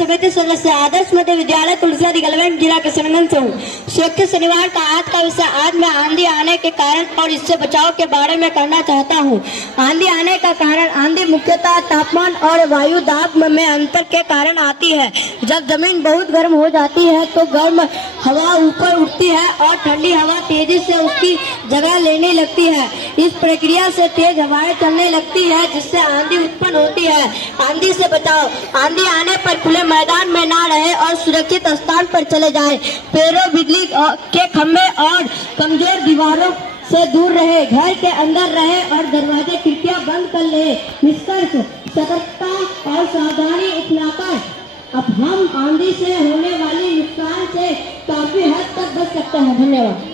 समिति सदस्य आदर्श मध्य विद्यालय तुलसियादी गलवेंट जिला किशनगंज से हूँ। सुरक्षित शनिवार का आज का विषय आज मैं आंधी आने के कारण और इससे बचाव के बारे में कहना चाहता हूँ। आंधी आने का कारण आंधी मुख्यतः तापमान और वायु दाब में अंतर के कारण आती है। जब जमीन बहुत गर्म हो जाती है तो गर्म हवा ऊपर उठती है और ठंडी हवा तेजी से उसकी जगह लेने लगती है। इस प्रक्रिया से तेज हवाएं चलने लगती है जिससे आंधी उत्पन्न होती है। आंधी से बचाव, आंधी आने पर खुले मैदान में ना रहे और सुरक्षित स्थान पर चले जाएं। पेड़ों, बिजली के खंभे और कमजोर दीवारों से दूर रहे, घर के अंदर रहे और दरवाजे खिड़कियां बंद कर ले। निष्कर्ष, सतर्कता और सावधानी अपनाकर अब हम आंधी से होने वाली नुकसान से काफी हद तक बच सकते हैं। धन्यवाद।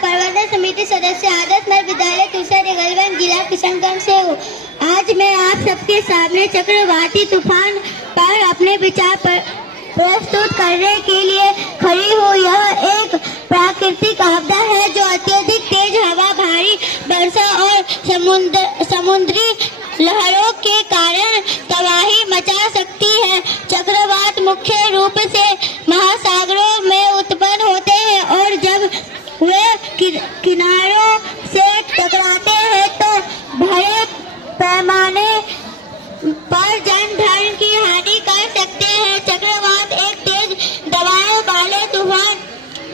प्रबंधन समिति सदस्य आदर्श मध्य विद्यालय तुलसियादी गलवेंट जिला किशनगंज से हूँ। आज मैं आप सबके सामने चक्रवाती तूफान पर अपने विचार प्रस्तुत करने के लिए खड़ी हूँ। यह एक प्राकृतिक आपदा है जो अत्यधिक तेज हवा, भारी वर्षा और समुद्री लहरों के कारण तबाही मचा सकती है। चक्रवात मुख्य रूप से महासागरों में उत्पन्न होते हैं और जब वे किनारों से टकराते हैं तो बड़े पैमाने पर जनधन की हानि कर सकते हैं। चक्रवात एक तेज दबाव वाले तूफान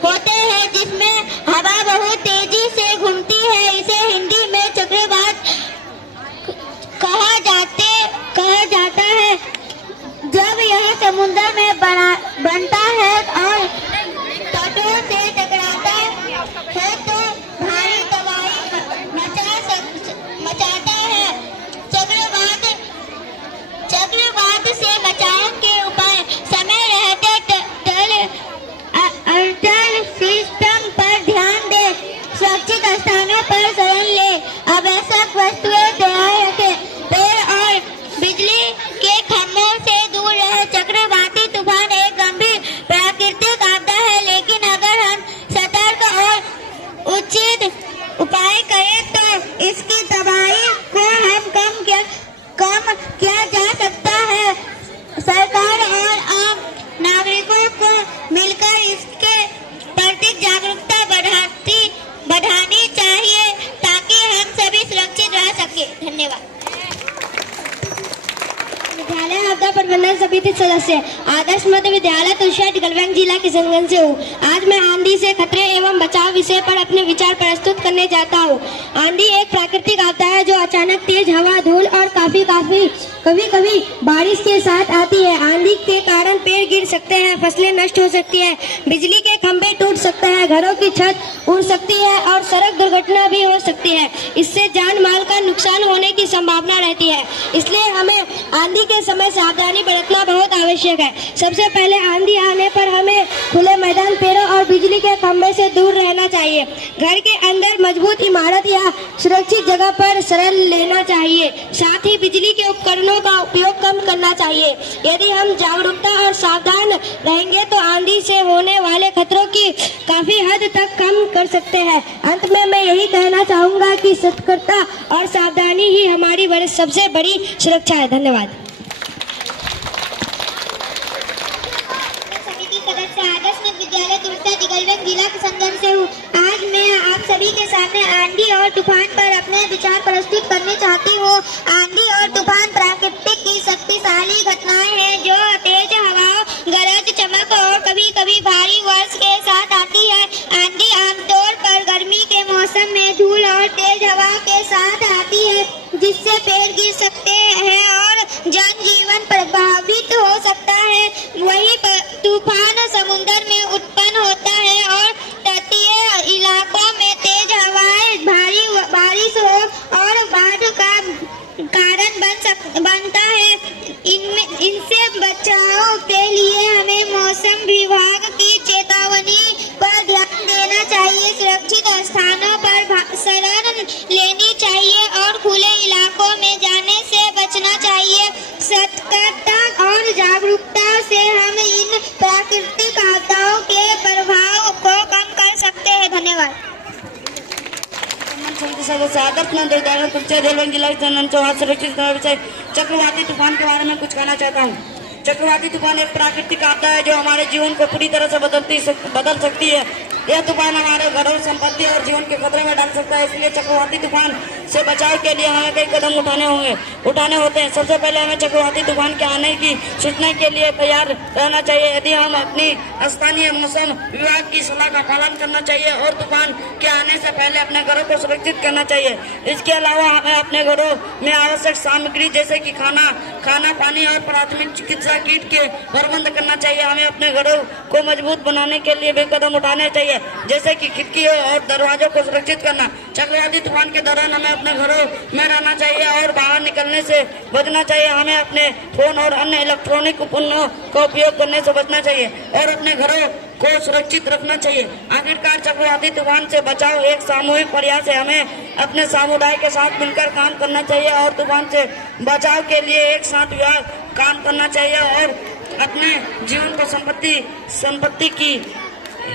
होते हैं जिसमें हवा बहुत तेजी से घूमती है। इसे हिंदी में चक्रवात कहा जाता है। जब यह समुद्र में बनता है और तटों से टकराता है तो भारी तबाही मचाता है। चक्रवात से बचाव के उपाय, समय रहते अल्टर सिस्टम पर ध्यान दें, सुरक्षित स्थानों पर शरण ले, आवश्यक वस्तुएं तैयार रखें, पेड़ और बिजली के खंभों से दूर रहे। चक्रवाती तूफान एक गंभीर प्राकृतिक आपदा है, लेकिन अगर हम सतर्क और उचित उपाय करें तो इसकी तबाही को हम कम किया जा सकता है। सरकार और आम नागरिकों को मिलकर इसके प्रति जागरूकता बढ़ानी चाहिए ताकि हम सभी सुरक्षित रह सके। धन्यवाद। विद्यालय आपदा प्रबंधन समिति सदस्य आदर्श मध्य विद्यालय तुलसियादी गलवेंट जिला किशनगंज से हूँ। आज मैं आंधी से खतरे एवं बचाव विषय पर अपने विचार प्रस्तुत करने जाता हूँ। आंधी एक प्राकृतिक आपदा है जो अचानक तेज हवा, धूल और कभी बारिश के साथ आती है। आंधी के कारण पेड़ गिर सकते हैं, फसलें नष्ट हो सकती है, बिजली के खंभे टूट सकते हैं, घरों की छत उड़ सकती है और सड़क दुर्घटना भी हो सकती है। इससे जान माल का नुकसान होने की संभावना रहती है। इसलिए हमें आंधी के समय सावधानी बरतना बहुत आवश्यक है। सबसे पहले आंधी आने पर हमें खुले मैदान, पेड़ों और बिजली के खंभे से दूर रहना चाहिए। घर के अंदर मजबूत इमारत या सुरक्षित जगह पर शरण लेना चाहिए। साथ ही बिजली के उपकरणों का उपयोग कम करना चाहिए। यदि हम जागरूकता और सावधान रहेंगे तो आंधी से होने वाले खतरों की काफी हद तक कम कर सकते हैं। अंत में मैं यही कहना चाहूँगा कि सतर्कता और सावधानी ही हमारी सबसे बड़ी सुरक्षा है। धन्यवाद। विद्यालय तुलसियादी गलवेंट जिला किशनगंज से हूँ। आज मैं आप सभी के सामने आंधी और तूफान पर अपने विचार प्रस्तुत करने चाहती हूँ। आंधी और तूफान प्राकृतिक की शक्तिशाली घटनाएं हैं जो तेज हवाओं, गरज, चमक और कभी-कभी भारी वर्षा के साथ आती है। आंधी आमतौर पर गर्मी के मौसम में धूल और तेज हवा के साथ आती है जिससे पेड़ गिर सकते हैं और जनजीवन प्रभावित हो सकता है। वही तूफान समुद्र में उत्पन्न होता है और तटीय इलाकों में तेज हवाएं, भारी बारिश हो और बाढ़ का कारण बनता है। इनसे बचाव के लिए हमें मौसम विभाग की चेतावनी पर ध्यान देना चाहिए, सुरक्षित स्थानों पर शरण लेनी चाहिए और खुले इलाकों में जाने से बचना चाहिए। सतर्कता और जागरूकता से हम इन प्राकृतिक आपदाओं के प्रभाव को कम कर सकते हैं। धन्यवाद। सदस्य आदर्श नंद तुलसी रेलवे जिला सुरक्षित विषय चक्रवाती तूफान के बारे में कुछ कहना चाहता हूँ। चक्रवाती तूफान एक प्राकृतिक आपदा है जो हमारे जीवन को पूरी तरह से बदल सकती है। यह तूफान हमारे घरों, संपत्ति और जीवन के खतरे में डाल सकता है। इसलिए चक्रवाती तूफान से बचाव के लिए हमें कई कदम उठाने होते हैं। सबसे पहले हमें चक्रवाती तूफान के आने की सूचना के लिए तैयार रहना चाहिए। यदि हम अपनी स्थानीय मौसम विभाग की सलाह का पालन करना चाहिए और तूफान के आने से पहले अपने घरों को सुरक्षित करना चाहिए। इसके अलावा हमें अपने घरों में आवश्यक सामग्री जैसे कि खाना, पानी और प्राथमिक चिकित्सा किट के प्रबंध करना चाहिए। हमें अपने घरों को मजबूत बनाने के लिए भी कदम उठाने चाहिए, जैसे कि खिड़कियों और दरवाजों को सुरक्षित करना। चक्रवाती तूफान के दौरान हमें अपने घरों में रहना चाहिए और बाहर निकलने से बचना चाहिए। हमें अपने फोन और अन्य इलेक्ट्रॉनिक उपकरणों का उपयोग करने से बचना चाहिए और अपने घरों को सुरक्षित रखना चाहिए। आखिरकार चक्रवाती तूफान से बचाव एक सामूहिक प्रयास है। हमें अपने समुदाय के साथ मिलकर काम करना चाहिए और तूफान से बचाव के लिए एक साथ काम करना चाहिए और अपने जीवन को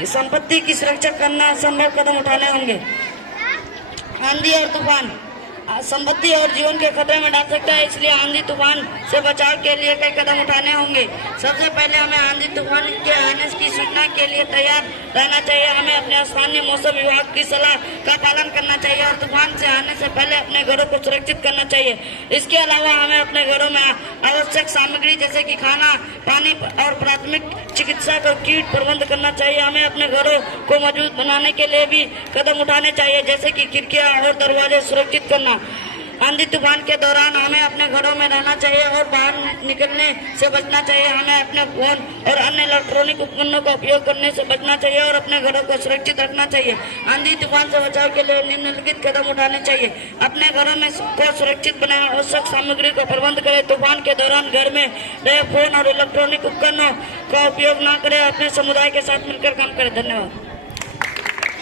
संपत्ति की सुरक्षा करना संभव कदम उठाने होंगे। आंधी और तूफान संपत्ति और जीवन के खतरे में डाल सकता है, इसलिए आंधी तूफान से बचाव के लिए कई कदम उठाने होंगे। सबसे पहले हमें आंधी तूफान के आने की सूचना के लिए तैयार रहना चाहिए। हमें अपने स्थानीय मौसम विभाग की सलाह का पालन करना चाहिए और तूफान से आने से पहले अपने घरों को सुरक्षित करना चाहिए। इसके अलावा हमें अपने घरों में आवश्यक सामग्री जैसे कि खाना, पानी और प्राथमिक चिकित्सा का किट प्रबंध करना चाहिए। हमें अपने घरों को मजबूत बनाने के लिए भी कदम उठाने चाहिए, जैसे कि खिड़कियां और दरवाजे सुरक्षित करना। आंधी तूफान के दौरान हमें अपने घरों में रहना चाहिए और बाहर निकलने से बचना चाहिए। हमें अपने फोन और अन्य इलेक्ट्रॉनिक उपकरणों का उपयोग करने से बचना चाहिए और अपने घरों को सुरक्षित रखना चाहिए। आंधी तूफान से बचाव के लिए निम्नलिखित कदम उठाने चाहिए। अपने घरों में को सुरक्षित बनाए, आवश्यक सामग्री का प्रबंध करें। तूफान के दौरान घर में रहे फोन और इलेक्ट्रॉनिक उपकरणों का उपयोग न करें। अपने समुदाय के साथ मिलकर काम करें। धन्यवाद।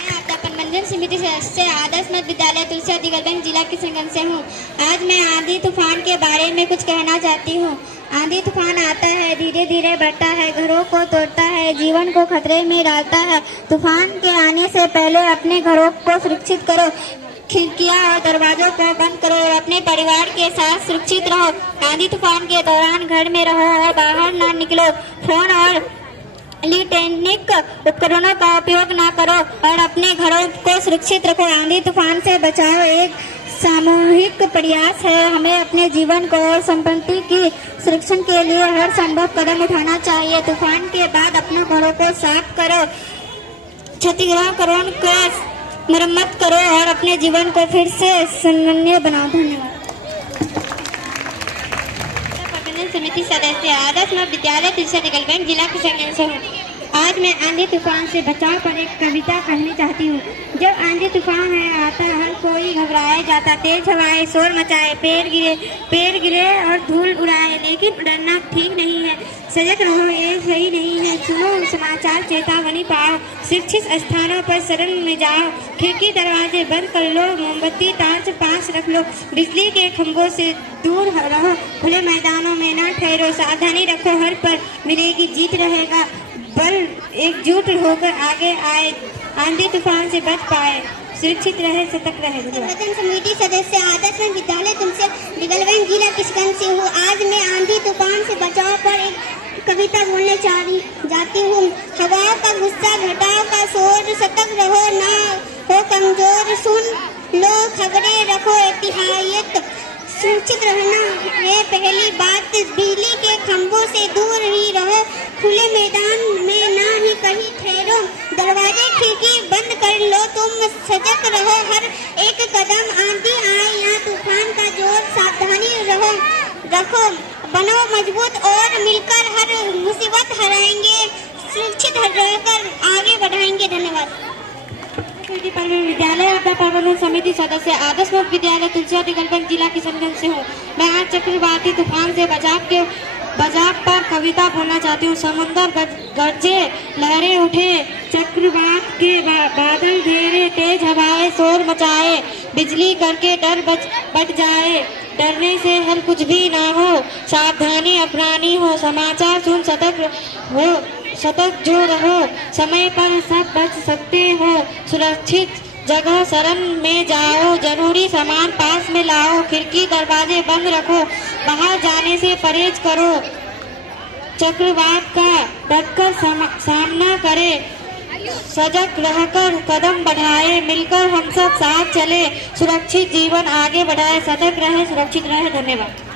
आपदा प्रबंधन समिति सदस्य आदर्श मध्य विद्यालय तुलसी गलबन जिला किशनगंज से हूँ। आज मैं आंधी तूफान के बारे में कुछ कहना चाहती हूँ। आंधी तूफान आता है, धीरे धीरे बढ़ता है, घरों को तोड़ता है, जीवन को खतरे में डालता है। तूफान के आने से पहले अपने घरों को सुरक्षित करो, खिड़कियां और दरवाजों को बंद करो और अपने परिवार के साथ सुरक्षित रहो। आंधी तूफान के दौरान घर में रहो और बाहर ना निकलो। फोन और इलेक्ट्रॉनिक उपकरणों का उपयोग न करो और अपने घरों को सुरक्षित रखो। आंधी तूफान से बचाव एक सामूहिक प्रयास है। हमें अपने जीवन को और संपत्ति की सुरक्षा के लिए हर संभव कदम उठाना चाहिए। तूफान के बाद अपने घरों को साफ करो, क्षतिग्रस्त को मरम्मत करो और अपने जीवन को फिर से संगठनीय बनाओ। धन्यवाद। समिति सदस्य आदर्श मध्य विद्यालय तुलसी गलबन जिला किशनगंज से हूँ। आज मैं आंधी तूफान से बचाव पर एक कविता कहनी चाहती हूँ। जब आंधी तूफान है आता हर कोई घबराया जाता, तेज हवाएं शोर मचाए, पेड़ गिरे और धूल उड़ाए, लेकिन डरना ठीक नहीं है। सजग रहो, ये सही नहीं है। सुनो समाचार, चेतावनी पाओ, सुरक्षित स्थानों पर शरण में जाओ, खिड़की दरवाजे बंद कर लो, मोमबत्ती टॉर्च पास रख लो, बिजली के खंभों से दूर रहो, खुले मैदानों में न ठहरो, सावधानी रखो, हर पर मिलेगी जीत रहेगा, बल एकजुट होकर आगे आए, आंधी तूफान से बच पाए, सुरक्षित रहे, सतर्क रहे। प्रबंधन समिति सदस्य आदर्श विद्यालय तुलसी गलबन जिला किशनगंज से हूँ। आज मैं आंधी तूफान से बचाव पर एक कविता बोलने जाती हूँ। हवाओं का गुस्सा, घटाओ का शोर, सतर्क रहो, ना हो कमजोर, सुन लो खबरें, रखो एहतियात, सुरक्षित रहना है पहली बात। बिजली के खंभों से दूर ही रहो, खुले मैदान में ना ही कहीं ठहरो, दरवाजे खिड़की बंद कर लो, तुम सजग रहो, हर एक कदम आंधी आए या तूफान का जोर, सावधानी रखो, बनो मजबूत और मिलकर हर मुसीबत हराएंगे, सुरक्षित रहकर आगे बढ़ाएंगे। धन्यवाद। विद्यालय आपदा प्रबंधन समिति सदस्य आदर्श मध्य विद्यालय तुलसियादी गलबन जिला किशनगंज से हूँ। मैं आज चक्रवाती तूफान से बचाव पर कविता बोलना चाहती हूँ। समुद्र गरजे, लहरें उठे, चक्रवात के बादल घेरे, तेज हवाएं शोर मचाए, बिजली करके डर बच जाए, डरने से हल कुछ भी ना हो, सावधानी अपनानी हो, समाचार सुन सतर्क जो रहो, समय पर सब बच सकते हो, सुरक्षित जगह शरण में जाओ, जरूरी सामान पास में लाओ, खिड़की दरवाजे बंद रखो, बाहर जाने से परहेज करो, चक्रवात का डटकर सामना करे, सजग रहकर कदम बढ़ाए, मिलकर हम सब साथ चले, सुरक्षित जीवन आगे बढ़ाए, सतर्क रहे, सुरक्षित रहे। धन्यवाद।